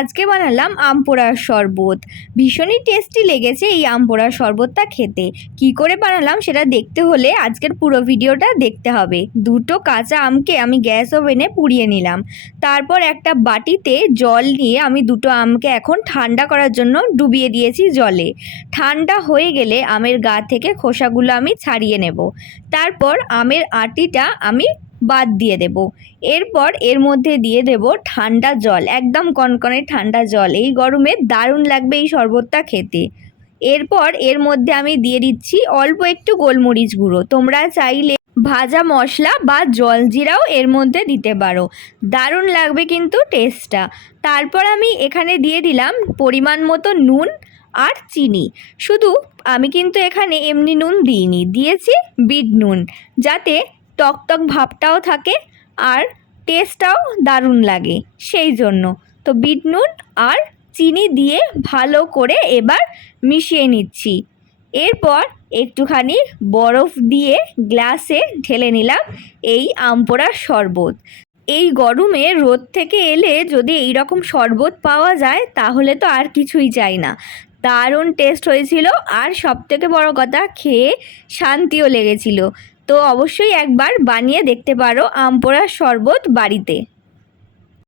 আজকে বানালাম আম পোড়ার শরবত। ভীষণই টেস্টি লেগেছে এই আম পোড়ার শরবতটা খেতে। কি করে বানালাম সেটা দেখতে হলে আজকের পুরো ভিডিওটা দেখতে হবে। দুটো কাঁচা আমকে আমি গ্যাস ওভেনে পুড়িয়ে নিলাম। তারপর একটা বাটিতে জল নিয়ে আমি দুটো আমকে এখন ঠান্ডা করার জন্য ডুবিয়ে দিয়েছি জলে। ঠান্ডা হয়ে গেলে আমের গা থেকে খোসাগুলো আমি ছাড়িয়ে নেব। তারপর আমের আটিটা আমি বাদ দিয়ে দেব। এরপর এর মধ্যে দিয়ে দেব ঠান্ডা জল, একদম কনকনে ঠান্ডা জল। এই গরমে দারুণ লাগবে এই শরবতটা খেতে। এরপর এর মধ্যে আমি দিয়ে দিচ্ছি অল্প একটু গোলমরিচ গুঁড়ো। তোমরা চাইলে ভাজা মশলা বা জলজিরাও এর মধ্যে দিতে পারো, দারুণ লাগবে কিন্তু টেস্টটা। তারপর আমি এখানে দিয়ে দিলাম পরিমাণ মতো নুন আর চিনি। শুধু আমি কিন্তু এখানে এমনি নুন দিইনি, দিয়েছি বিট নুন, যাতে টকটক ভাবটাও থাকে আর টেস্টটাও দারুণ লাগে সেই জন্য। তো বিট নুন আর চিনি দিয়ে ভালো করে এবার মিশিয়ে নিচ্ছি। এরপর একটুখানি বরফ দিয়ে গ্লাসে ঢেলে নিলাম এই আম পোড়ার শরবত। এই গরমে রোদ থেকে এলে যদি এই রকম শরবত পাওয়া যায় তাহলে তো আর কিছুই চাই না। দারুণ টেস্ট হয়েছিল আর সবথেকে বড় কথা, খেয়ে শান্তিও লেগেছিল। তো অবশ্যই একবার বানিয়ে দেখতে পারো আম পোড়ার শরবত বাড়িতে।